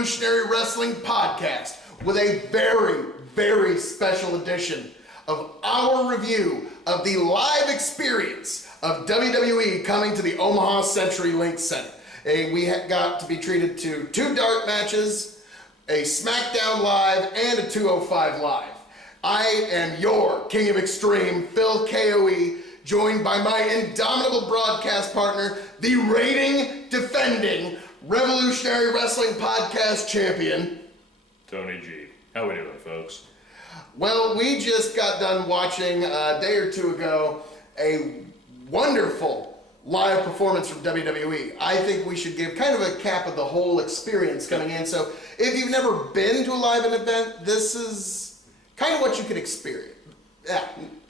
Revolutionary Wrestling Podcast with a very, very special edition of our review of the live experience of WWE coming to the Omaha CenturyLink Center. We got to be treated to 2 dark matches, a Smackdown Live, and a 205 Live. I am your King of Extreme, Phil KOE, joined by my indomitable broadcast partner, the reigning, defending Revolutionary Wrestling Podcast champion, Tony G. How we doing, folks? Well, we just got done watching a day or two ago a wonderful live performance from WWE. I think we should give kind of a cap of the whole experience coming in. So if you've never been to a live event, this is kind of what you can experience.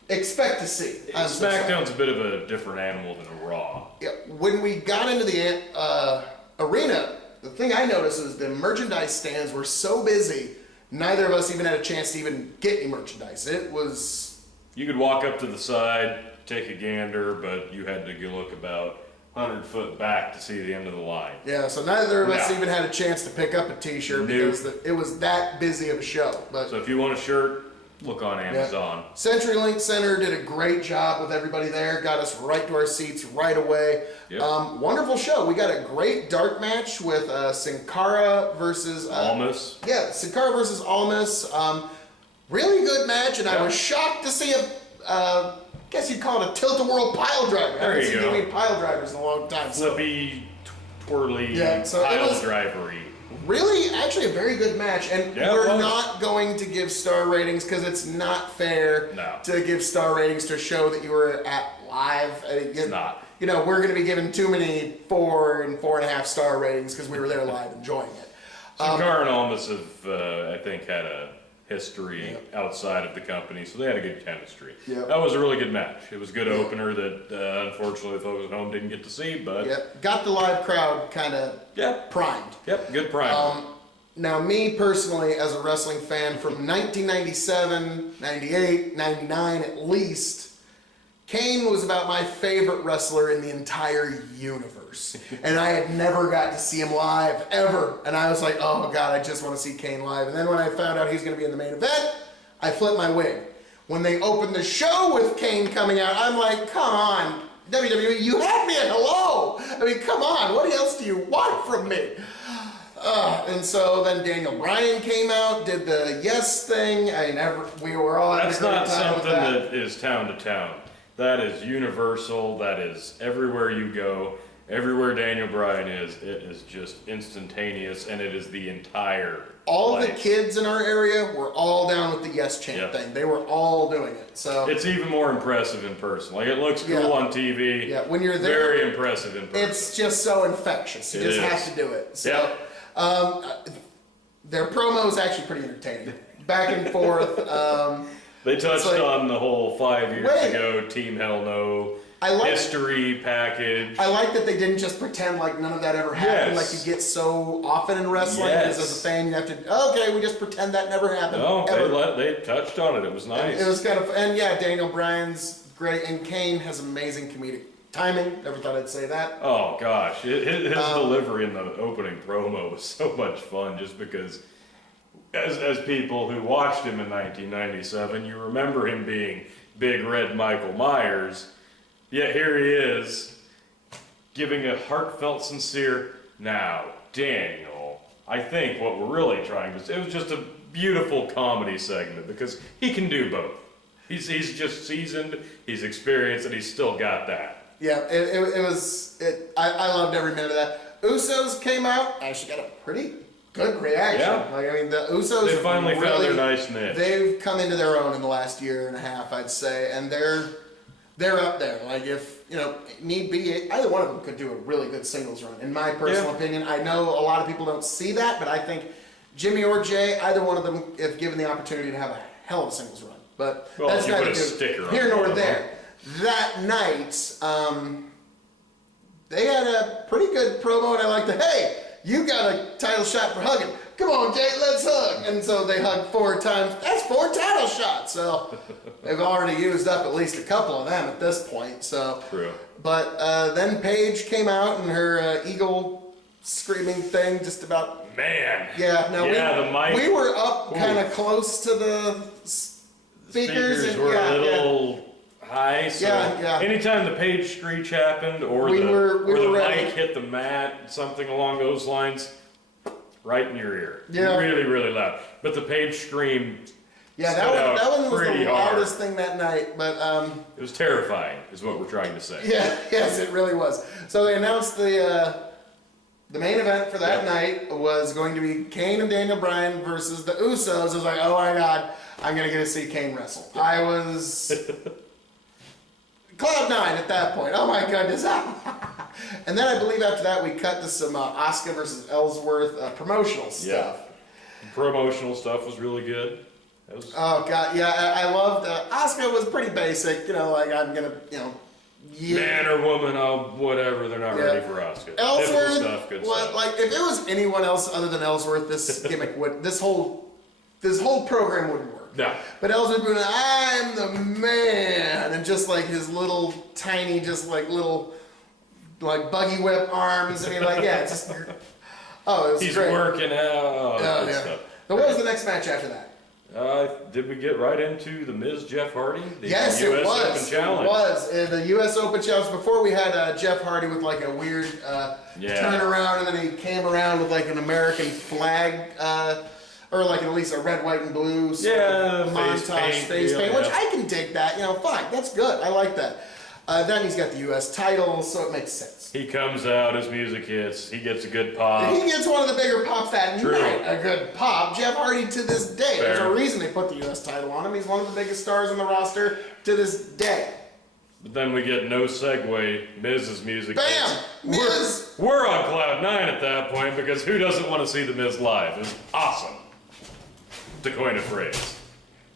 Expect to see. SmackDown's a bit of a different animal than a Raw. Yeah, when we got into the arena, the thing I noticed is the merchandise stands were so busy, neither of us even had a chance to even get any merchandise. It was... You could walk up to the side, take a gander, but you had to go look about 100 foot back to see the end of the line. Yeah, so neither of us even had a chance to pick up a t-shirt because it was that busy of a show. But so if you want a shirt, look on Amazon. Yeah. CenturyLink Center did a great job with everybody there, got us right to our seats right away. Yep. Wonderful show. We got a great dark match with Sin Cara versus... Almas. Yeah, Sin Cara versus Almas. Really good match, and I was shocked to see I guess you'd call it a tilt-a-whirl pile driver. I haven't seen any pile drivers in a long time. Flippy, twirly, so pile drivery. Really, actually a very good match, and we're not going to give star ratings because it's not fair to give star ratings to a show that you were at live. It's not. You know, we're going to be giving too many 4 and 4.5 star ratings because we were there live enjoying it. Sin Cara and Almas have, I think, had a history outside of the company, so they had a good chemistry. Yep. That was a really good match. It was a good opener that unfortunately folks at home didn't get to see, but got the live crowd kind of primed. Yep, good primer. Now, me personally, as a wrestling fan from 1997, 98, 99 at least, Kane was about my favorite wrestler in the entire universe. And I had never got to see him live, ever. And I was like, oh God, I just want to see Kane live. And then when I found out he was going to be in the main event, I flipped my wig. When they opened the show with Kane coming out, I'm like, come on, WWE, you had me at hello. I mean, come on, what else do you want from me? And so then Daniel Bryan came out, did the yes thing. I mean, we were all having a great time with that. That's not something that is town to town. That is universal. That is everywhere you go. Everywhere Daniel Bryan is, it is just instantaneous, and it is the entire all place. The kids in our area were all down with the yes chant thing. They were all doing it. So it's even more impressive in person. Like, it looks cool on TV. Yeah, when you're there, very impressive in person. It's just so infectious. You just have to do it. So their promo is actually pretty entertaining. Back and forth. They touched on the whole 5 years ago Team Hell No history package. I like that they didn't just pretend like none of that ever happened, like you get so often in wrestling. Because as a fan, you have to, we just pretend that never happened. No, they touched on it. It was nice. And it was kind of, and Daniel Bryan's great, and Kane has amazing comedic timing. Never thought I'd say that. Oh gosh, his delivery in the opening promo was so much fun, just because. As people who watched him in 1997, you remember him being Big Red Michael Myers, yet here he is, giving a heartfelt, sincere, now, Daniel, I think what we're really trying to say, it was just a beautiful comedy segment, because he can do both. He's just seasoned, he's experienced, and he's still got that. Yeah, I loved every minute of that. Usos came out, actually got a pretty good reaction. Yeah. Like, I mean, the Usos they finally found their nice niche. They've come into their own in the last year and a half, I'd say, and they're up there. Like, if need be, either one of them could do a really good singles run. In my personal opinion, I know a lot of people don't see that, but I think Jimmy or Jay, either one of them, if given the opportunity to have a hell of a singles run. But that's not here nor there. That night, they had a pretty good promo, and I liked you got a title shot for hugging. Come on, Jay, let's hug. And so they hugged 4 times. That's 4 title shots. So they've already used up at least a couple of them at this point. So true. But then Paige came out and her eagle screaming thing just about man. Yeah, no, the mic. we were up kind of close to the speakers and, were a little high, so anytime the page screech happened or the mic hit the mat, something along those lines, right in your ear. Yeah. Really, really loud. But the page scream. Yeah, that one was the loudest hard. thing that night, but it was terrifying, is what we're trying to say. Yeah, yes, it really was. So they announced the main event for that night was going to be Kane and Daniel Bryan versus the Usos. I was like, oh my god, I'm gonna get to see Kane wrestle. I was cloud nine at that point. Oh my goodness. And then I believe after that we cut to some Asuka versus Ellsworth promotional stuff. Yeah. The promotional stuff was really good. Oh god, yeah, I loved Asuka was pretty basic, like I'm gonna, man or woman, whatever, they're not ready for Asuka. Ellsworth, stuff, good stuff. Like if it was anyone else other than Ellsworth, this gimmick this whole program wouldn't work. No. But Ellsworth would be like, I'm the man, and just like his little tiny, just like little, like buggy whip arms, and it's just, it was He's great. working out. Stuff. So what was the next match after that? Did we get right into the Miz Jeff Hardy? Yes, it was. Open Challenge. It was the U.S. Open Challenge. Before we had Jeff Hardy with like a weird turnaround, and then he came around with like an American flag, or like at least a red, white, and blue montage face paint, which I can dig that. Fine, that's good. I like that. Then he's got the U.S. title, so it makes sense. He comes out, his music hits, he gets a good pop. He gets one of the bigger pops that night. A good pop. Jeff Hardy to this day. Fair. There's a reason they put the U.S. title on him. He's one of the biggest stars on the roster to this day. But then we get no segue, Miz's music Bam! hits. Miz! We're on cloud nine at that point because who doesn't want to see the Miz live? It's awesome. To coin a phrase.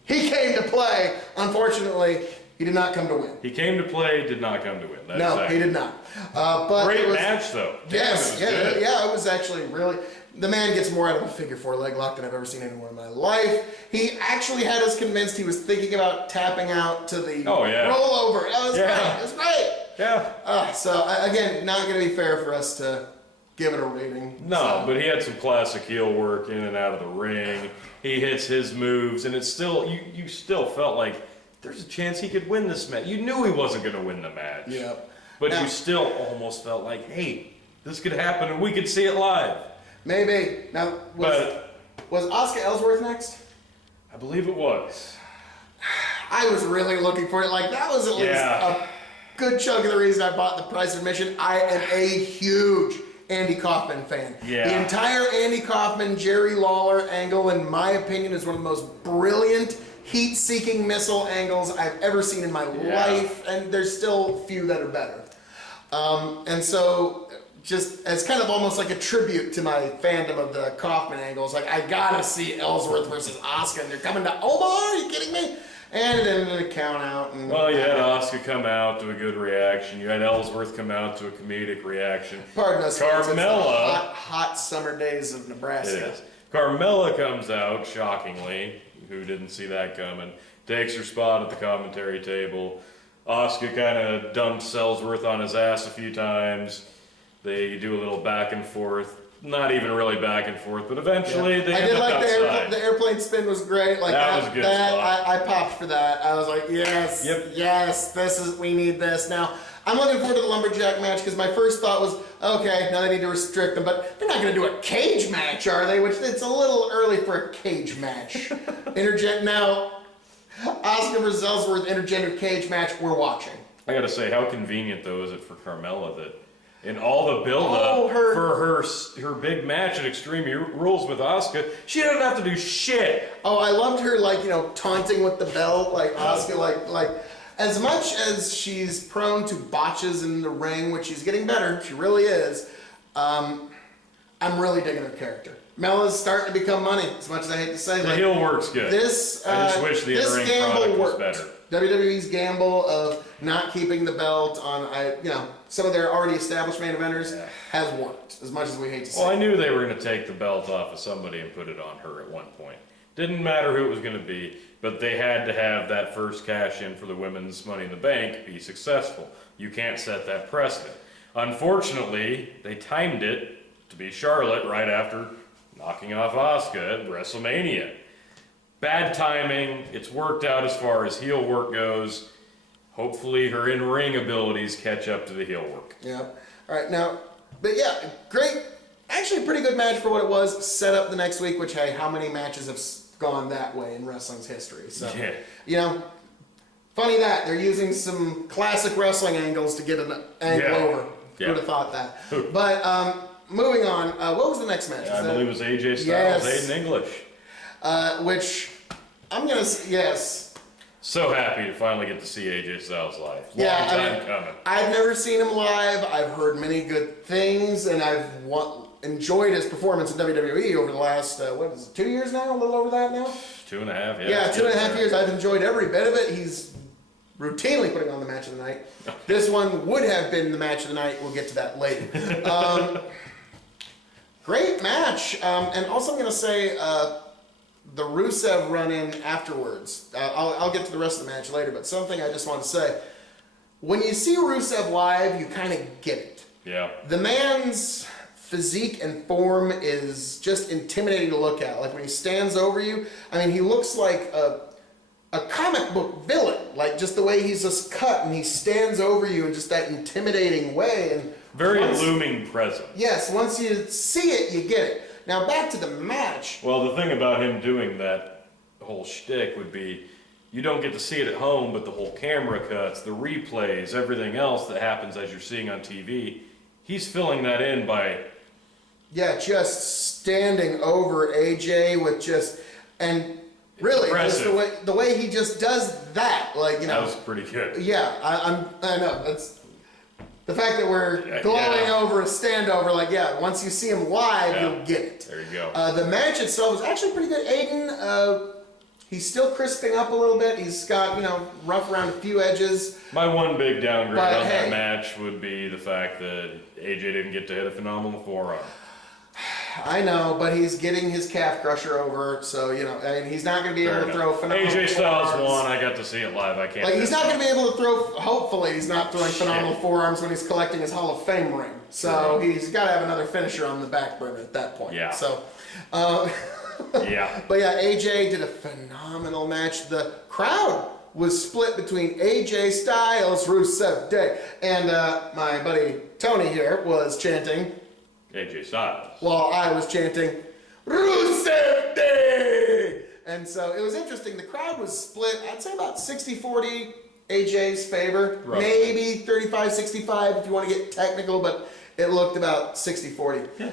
He came to play. Unfortunately, he did not come to win. He came to play, did not come to win. That's No, exactly. he did not. But Great it was, match, though. Yes, Damn, it was good. it was actually really. The man gets more out of a figure four leg lock than I've ever seen anyone in my life. He actually had us convinced he was thinking about tapping out to the rollover. That was great. It was great. Yeah. So again, not going to be fair for us to give it a rating. No, but he had some classic heel work in and out of the ring. He hits his moves, and it's still you still felt like there's a chance he could win this match. You knew he wasn't going to win the match. Yeah. But you still almost felt like, hey, this could happen and we could see it live. Maybe. Now, was Asuka Ellsworth next? I believe it was. I was really looking for it. Like, that was at least a good chunk of the reason I bought the price of admission. I am a huge Andy Kaufman fan. Yeah. The entire Andy Kaufman, Jerry Lawler angle, in my opinion, is one of the most brilliant heat-seeking missile angles I've ever seen in my life, and there's still few that are better. And so, just as kind of almost like a tribute to my fandom of the Kaufman angles, like, I gotta see Ellsworth versus Asuka, and they're coming to Omaha, are you kidding me? And it ended in a count out. And well, you had Asuka come out to a good reaction. You had Ellsworth come out to a comedic reaction. Pardon us, Carmella. it's the hot summer days of Nebraska. It is. Carmella comes out, shockingly. Who didn't see that coming? Takes her spot at the commentary table. Asuka kind of dumps Ellsworth on his ass a few times. They do a little back and forth. Not even really back and forth, but eventually they end up outside. The airplane spin was great. Like that was a good spot. I popped for that. I was like, yes, yes, we need this. Now, I'm looking forward to the lumberjack match because my first thought was, okay, now they need to restrict them, but they're not going to do a cage match, are they? Which it's a little early for a cage match. Now, Asuka versus Ellsworth intergender cage match. We're watching. I gotta say, how convenient though is it for Carmella that in all the build-up for her big match at Extreme Rules with Asuka, she doesn't have to do shit. Oh, I loved her, taunting with the belt, Asuka, like, as much as she's prone to botches in the ring, which she's getting better, she really is, I'm really digging her character. Mella's starting to become money, as much as I hate to say that. The heel works good. I just wish the in-ring product was better. WWE's gamble of not keeping the belt on, some of their already established main eventers has worked, as much as we hate to say. Well, I knew they were going to take the belt off of somebody and put it on her at one point. Didn't matter who it was going to be, but they had to have that first cash in for the women's Money in the Bank be successful. You can't set that precedent. Unfortunately, they timed it to be Charlotte right after knocking off Asuka at WrestleMania. Bad timing. It's worked out as far as heel work goes. Hopefully her in-ring abilities catch up to the heel work. Yeah. All right, now, but yeah, great. Actually, pretty good match for what it was. Set up the next week, which, hey, how many matches have gone that way in wrestling's history? So, Yeah. you know, funny that. They're using some classic wrestling angles to get an angle over. Yeah. Who would have thought that? But moving on, what was the next match? I believe it was AJ Styles, Yes. Aiden English. Which, I'm going to say, yes. So happy to finally get to see AJ Styles live. Yeah, Long time coming. I've never seen him live. I've heard many good things, and I've enjoyed his performance in WWE over the last, 2 years now? A little over that now? 2.5, yeah. Yeah, 2.5 years. I've enjoyed every bit of it. He's routinely putting on the match of the night. This one would have been the match of the night. We'll get to that later. Great match. And also I'm going to say the Rusev run-in afterwards. I'll get to the rest of the match later, but something I just want to say. When you see Rusev live, you kind of get it. Yeah. The man's physique and form is just intimidating to look at. Like when he stands over you, I mean, he looks like a comic book villain. Like just the way he's just cut and he stands over you in just that intimidating way. And Very looming presence. yes, once you see it, you get it. Now back to the match. Well, the thing about him doing that whole shtick would be you don't get to see it at home, but the whole camera cuts, the replays, everything else that happens as you're seeing on TV, he's filling that in by... Yeah, just standing over AJ with just... And really, just the way he just does that. Like, you know... That was pretty good. Yeah, I know. That's... The fact that we're glowing over a standover, like, yeah, once you see him live, you'll get it. There you go. The match itself was actually pretty good. Aiden, he's still crisping up a little bit. He's got, rough around a few edges. My one big downgrade But, on that hey. match would be the fact that AJ didn't get to hit a phenomenal forearm. I know, but he's getting his calf crusher over, so, I mean, he's not going to be able to throw phenomenal AJ Styles forearms. won. I got to see it live. I can't. Like, he's not going to be able to throw, hopefully, he's not throwing phenomenal forearms when he's collecting his Hall of Fame ring. So he's got to have another finisher on the back burner at that point. Yeah. So, Yeah. but yeah, AJ did a phenomenal match. The crowd was split between AJ Styles, Rusev Day, and my buddy Tony here was chanting, AJ Styles. while I was chanting, Rusev Day! And so it was interesting. The crowd was split, I'd say about 60-40 AJ's favor. Roughly. Maybe 35-65 if you want to get technical, but it looked about 60-40. Yeah.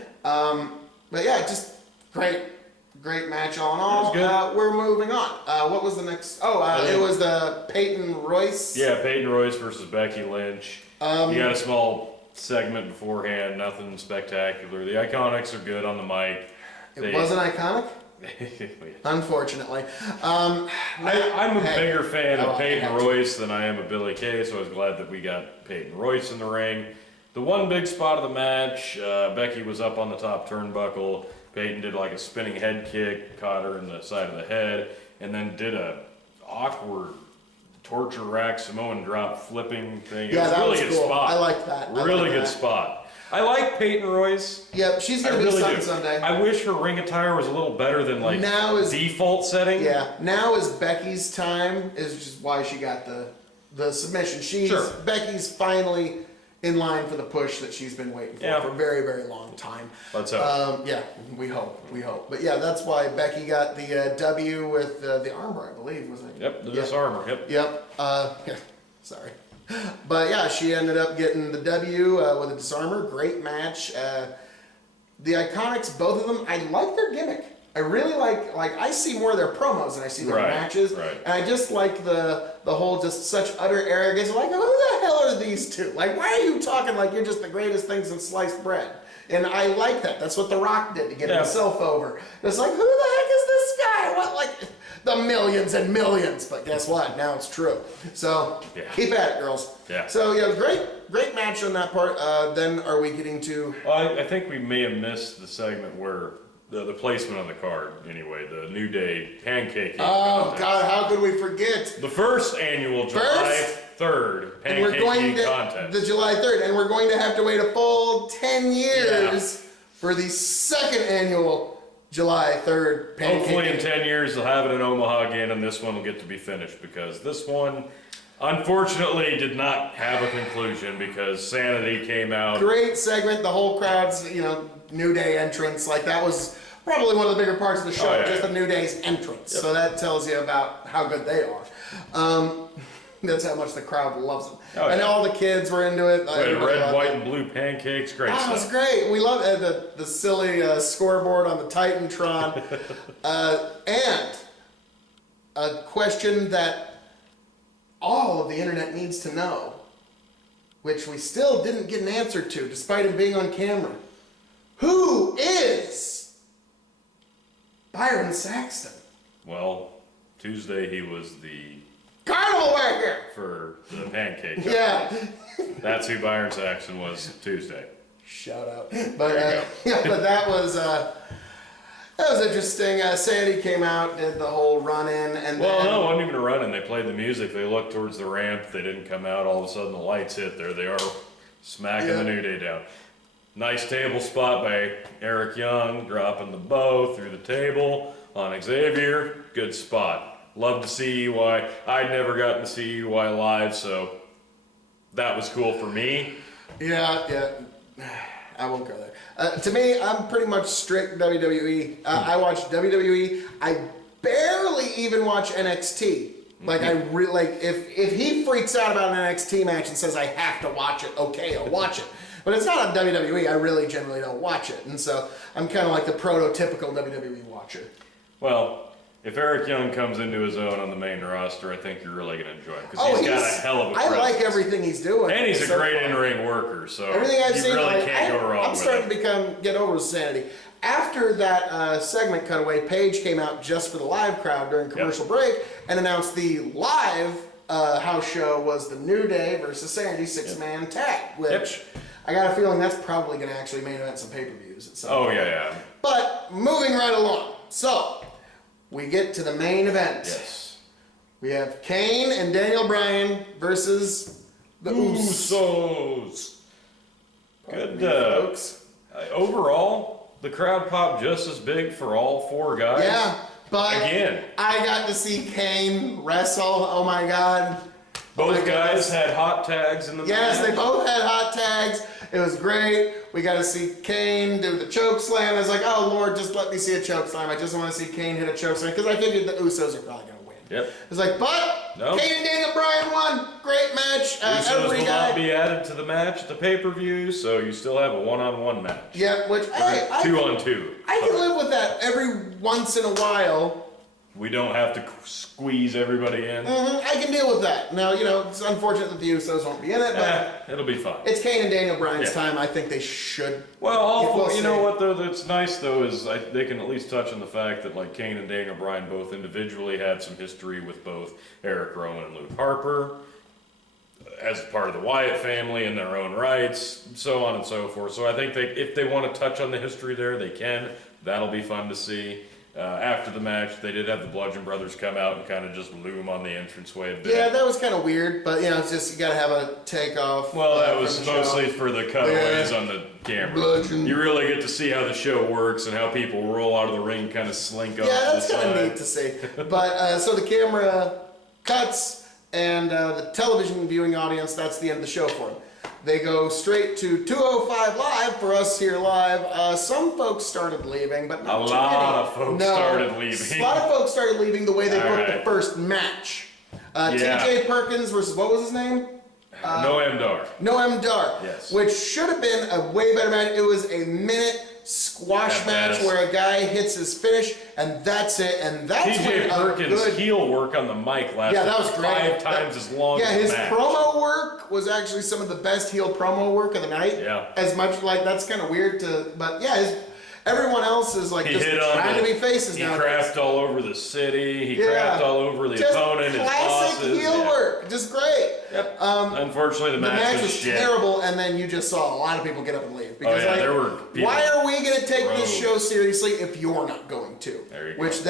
But yeah, just great match all in all. It was good. We're moving on. What was the next? It was the Peyton Royce. Yeah, Peyton Royce versus Becky Lynch. You got a small segment beforehand, nothing spectacular. The Iconics are good on the mic. It wasn't iconic, unfortunately. I'm a bigger fan Oh, of I Peyton have to. Royce than I am of Billy Kay, so I was glad that we got Peyton Royce in the ring. The one big spot of the match, Becky was up on the top turnbuckle. Peyton did like a spinning head kick, caught her in the side of the head, and then did a awkward torture rack Samoan drop flipping thing. Yeah, it was that a really was good cool. spot. I liked that. I Really liked good that. spot. I like Peyton Royce. Yep, she's I gonna be really something do. someday. I wish her ring attire was a little better than like Now is- default setting. Yeah, now is Becky's time. Is just why she got the submission. Sure. Becky's finally in line for the push that she's been waiting for Yeah. for a very, very long time. Let's hope. Yeah, we hope. But yeah, that's why Becky got the W with the armbar, I believe, wasn't it? Yep, the Yeah. disarmer. Yep. Yep. Yeah, sorry. But yeah, she ended up getting the W with a disarmer. Great match. The Iconics, both of them, I like their gimmick. I really like I see more of their promos than I see their Right, matches. right. And I just like the whole just such utter arrogance. Like, who the hell are these two? Like, why are you talking like you're just the greatest things since sliced bread? And I like that. That's what The Rock did to get Yeah. himself over. It's like, who the heck is this guy? What, like, the millions and millions. But guess what? Now it's true. So, Yeah. keep at it, girls. Yeah. So, yeah, great match on that part. Then are we getting to... Well, I think we may have missed the segment where the placement on the card, anyway, the New Day pancake. Oh, God, how could we forget? The first annual July 3rd And we're going pancake to... contest. The July 3rd. And we're going to have to wait a full 10 years for the second annual July 3rd. Hopefully in 10 years they'll have it in Omaha again, and this one will get to be finished, because this one, unfortunately, did not have a conclusion because Sanity came out. Great segment. The whole crowd's, New Day entrance. Like, that was probably one of the bigger parts of the show, just the New Day's entrance. Yep. So that tells you about how good they are. That's how much the crowd loves them. And all the kids were into it. Red, white, and blue pancakes. Great stuff. That was great. We love the silly scoreboard on the Titantron. And a question that all of the internet needs to know, which we still didn't get an answer to, despite him being on camera. Who is Byron Saxton? Well, Tuesday he was the carnival worker for the pancake. Yeah. That's who Byron Saxton was Tuesday. Shout out. But but that was interesting. Sandy came out, did the whole run-in, and no, it wasn't even a run-in. They played the music. They looked towards the ramp. They didn't come out. All of a sudden, the lights hit. There they are, smacking the New Day down. Nice table spot by Eric Young, dropping the bow through the table on Xavier. Good spot. Love to see EY. I'd never gotten to see EY live, so that was cool for me. Yeah. I won't go there. To me, I'm pretty much strict WWE. I watch WWE. I barely even watch NXT. Like, if he freaks out about an NXT match and says I have to watch it, okay, I'll watch it. But it's not on WWE. I really generally don't watch it. And so I'm kind of like the prototypical WWE watcher. Well, if Eric Young comes into his own on the main roster, I think you're really going to enjoy him, because he's got a hell of a presence. I like everything he's doing. And he's a great in-ring worker, so everything I've seen, really can't go wrong I'm with starting him. to get over Sanity. After that segment cutaway, Paige came out just for the live crowd during commercial break and announced the live house show was the New Day versus Sandy six-man tag, which I got a feeling that's probably going to actually main event some pay-per-views at some point. Yeah. But moving right along. So, we get to the main event. Yes. We have Kane and Daniel Bryan versus the Usos. Good, folks. Overall, the crowd popped just as big for all four guys. Yeah, but again, I got to see Kane wrestle. Oh my God. Both guys had hot tags in the match. Yes, they both had hot tags. It was great. We got to see Kane do the choke slam. I was like, oh Lord, just let me see a choke slam. I just want to see Kane hit a choke slam because I figured the Usos are probably going to win. Yep. It was like, but Kane and Daniel Bryan won. Great match. Usos will not be added to the match at the pay-per-view, so you still have a one-on-one match. Yeah, which two-on-two. I can live with that every once in a while. We don't have to squeeze everybody in. I can deal with that. Now, it's unfortunate that the Usos won't be in it, but it'll be fine. It's Kane and Daniel Bryan's time. I think they should. Well, you know what, though, that's nice, though, is they can at least touch on the fact that, like, Kane and Daniel Bryan both individually had some history with both Eric Rowan and Luke Harper as part of the Wyatt family in their own rights, so on and so forth. So I think if they want to touch on the history there, they can. That'll be fun to see. After the match, they did have the Bludgeon Brothers come out and kind of just loom on the entranceway a bit. Yeah, that was kind of weird, but it's just you got to have a takeoff. Well, that was mostly for the cutaways on the camera. Bludgeon. You really get to see how the show works and how people roll out of the ring, kind of slink up. Yeah, that's kind of neat to see. But so the camera cuts, and the television viewing audience, that's the end of the show for them. They go straight to 205 Live for us here live. Some folks started leaving, but not too many. A lot of folks started leaving. A lot of folks started leaving the way they booked the first match. TJ Perkins versus, what was his name? Noam Dar. Noam Dar. Yes. Which should have been a way better match. It was a minute squash match where a guy hits his finish, and that's it. And that's TJ Perkins' heel work on the mic lasted that was great. 5 times as long as the his match. promo work was actually some of the best heel promo work of the night. Yeah. As much that's kind of weird but everyone else is like just trying to be faces now. He crapped all over the city. He crapped all over the opponent, his bosses. Classic heel work. Just great. Yep. Unfortunately, the match was shit. terrible, and then you just saw a lot of people get up and leave. Because, there were people. Why are we going to take this show seriously if you're not going to? There you go. Which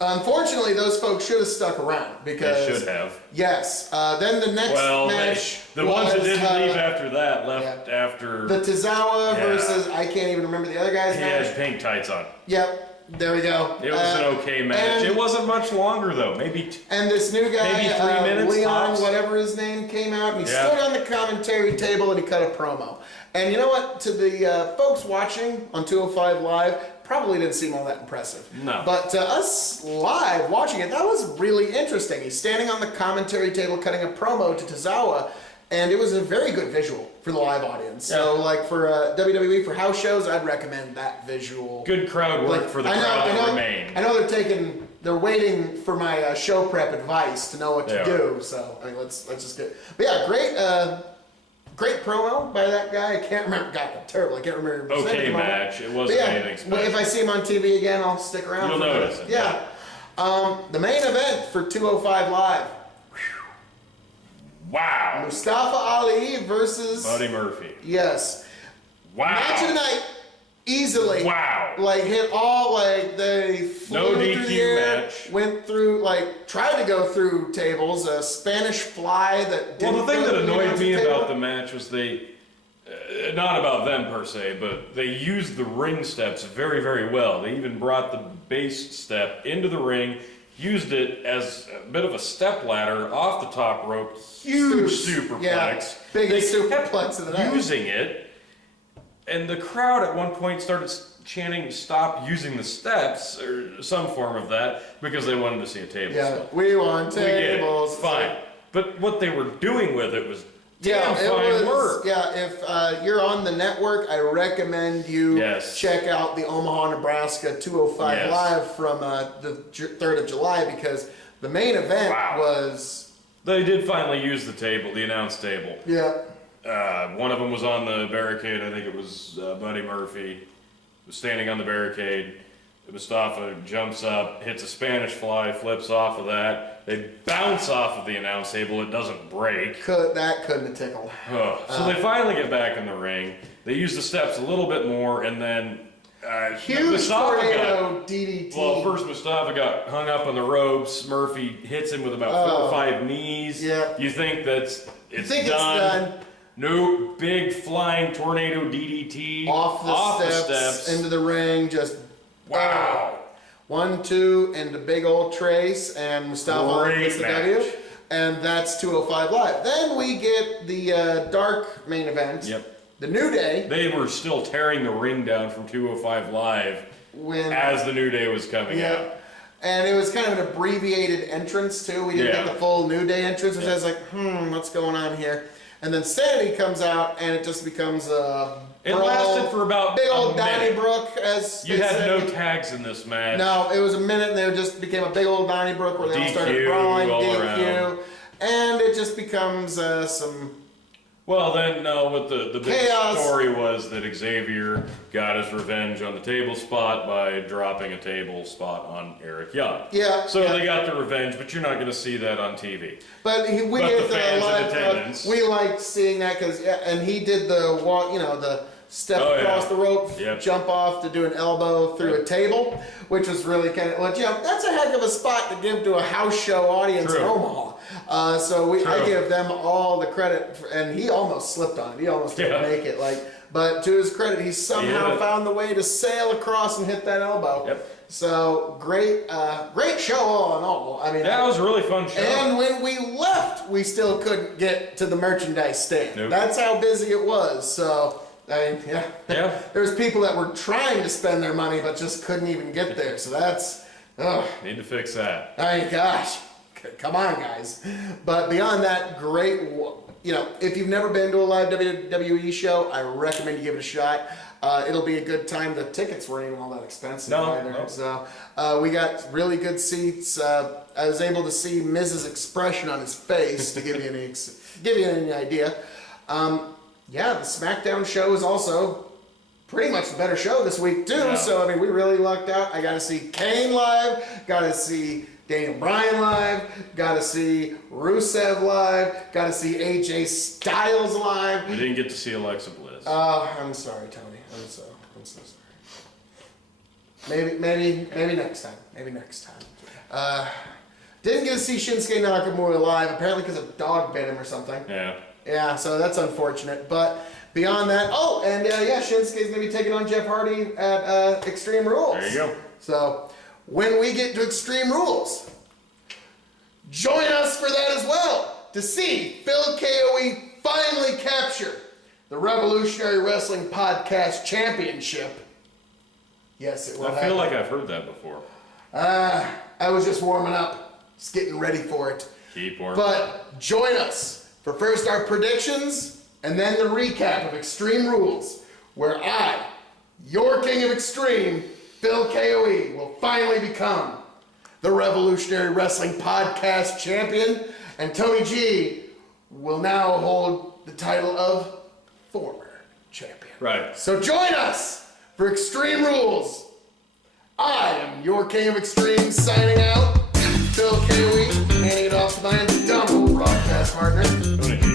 unfortunately, those folks should have stuck around because they should have. Yes. Then the next match. The ones that didn't leave after that left after the Tozawa versus I can't even remember the other guy's match. He had pink tights on. Yep. there we go. It was an okay match. It wasn't much longer though. Maybe. And this new guy, maybe 3 minutes. Leon, tops. whatever his name, came out and he Yeah. stood on the commentary table and he cut a promo. And you know what? To the folks watching on 205 Live, probably didn't seem all that impressive. No. But to us live watching it, that was really interesting. He's standing on the commentary table cutting a promo to Tozawa, and it was a very good visual for the live audience. Yeah. So, like for WWE, for house shows, I'd recommend that visual. Good crowd work for the crowd that remained. I know they're waiting for my show prep advice to know what to do. So, I mean, let's just get. But yeah, great promo by that guy. I can't remember. God, I'm terrible. I can't remember. Okay match. It wasn't anything special. If I see him on TV again, I'll stick around. You'll notice it. Yeah. The main event for 205 Live. Wow. Mustafa Ali versus Buddy Murphy. Yes. Wow. Match of the night. Easily. Wow. Like hit all they flew No through DQ the air, match. went through tried to go through tables, a Spanish fly that didn't Well, the thing go that through annoyed me table. about the match was they, not about them per se, but they used the ring steps very, very well. They even brought the base step into the ring, used it as a bit of a step ladder off the top rope, huge superplex. Yeah, biggest superplex of the night. Using it, and the crowd at one point started chanting, "Stop using the steps," or some form of that, because they wanted to see a table Yeah, spot. we want We get it. tables. Fine. But what they were doing with it was Yeah, damn fine work. Yeah, if you're on the network, I recommend you check out the Omaha, Nebraska 205 Yes. Live from the 3rd of July because the main event was. They did finally use the table, the announce table. Yeah. One of them was on the barricade. I think it was Buddy Murphy was standing on the barricade. Mustafa jumps up, hits a Spanish fly, flips off of that. They bounce off of the announce table. It doesn't break. That couldn't have tickled. So they finally get back in the ring. They use the steps a little bit more, and then huge Mustafa tornado DDT. Well, first Mustafa got hung up on the ropes. Murphy hits him with about 4 or 5 knees. Yeah. You think it's it's done. No, big flying tornado DDT Off the steps into the ring, just wow. 1, 2, and the big old trace, and Mustafa gets the W. And that's 205 Live. Then we get the dark main event. Yep. The New Day. They were still tearing the ring down from 205 Live as the New Day was coming out. And it was kind of an abbreviated entrance too. We didn't get the full New Day entrance, which I was like, what's going on here? And then Sanity comes out, and it just becomes a It lasted for about big old a minute. Donnybrook, as You had no tags in this match. No, it was a minute, and it just became a big old Donnybrook where they all started brawling, DQ, and it just becomes some. Well, then, no, what the big chaos. story was that Xavier got his revenge on the table spot by dropping a table spot on Eric Young. Yeah. So they got the revenge, but you're not going to see that on TV. But we But get the fans in live attendance. we liked seeing that because, and he did the walk, the step across the rope, jump off to do an elbow through a table, which was really kind of, that's a heck of a spot to give to a house show audience in Omaha. I give them all the credit, and he almost slipped on it. He almost didn't make it. But to his credit, he somehow found the way to sail across and hit that elbow. Yep. So great show all in all. I mean, that was a really fun show. And when we left, we still couldn't get to the merchandise stand. Nope. That's how busy it was. So. I mean, There's people that were trying to spend their money but just couldn't even get there. So that's need to fix that. I mean, gosh, come on, guys. But beyond that, great. If you've never been to a live WWE show, I recommend you give it a shot. It'll be a good time. The tickets weren't even all that expensive either. No. So we got really good seats. I was able to see Miz's expression on his face to give you any idea. The SmackDown show is also pretty much the better show this week too. Yeah. So I mean, we really lucked out. I got to see Kane live, got to see Daniel Bryan live, got to see Rusev live, got to see AJ Styles live. We didn't get to see Alexa Bliss. I'm sorry, Tony. I'm so sorry. Maybe next time. Maybe next time. Didn't get to see Shinsuke Nakamura live, apparently because a dog bit him or something. Yeah, so that's unfortunate. But beyond that, Shinsuke's going to be taking on Jeff Hardy at Extreme Rules. There you go. So when we get to Extreme Rules, join us for that as well to see Phil KOE finally capture the Revolutionary Wrestling Podcast Championship. Yes, it will happen. I feel like I've heard that before. I was just warming up, just getting ready for it. Keep warming. But join us for first our predictions and then the recap of Extreme Rules, where I, your King of Extreme, Phil KOE, will finally become the Revolutionary Wrestling Podcast Champion, and Tony G will now hold the title of former champion. Right. So join us for Extreme Rules. I am your King of Extreme, signing out. Phil KOE, handing it off to my indomitable broadcast partner. Tony G.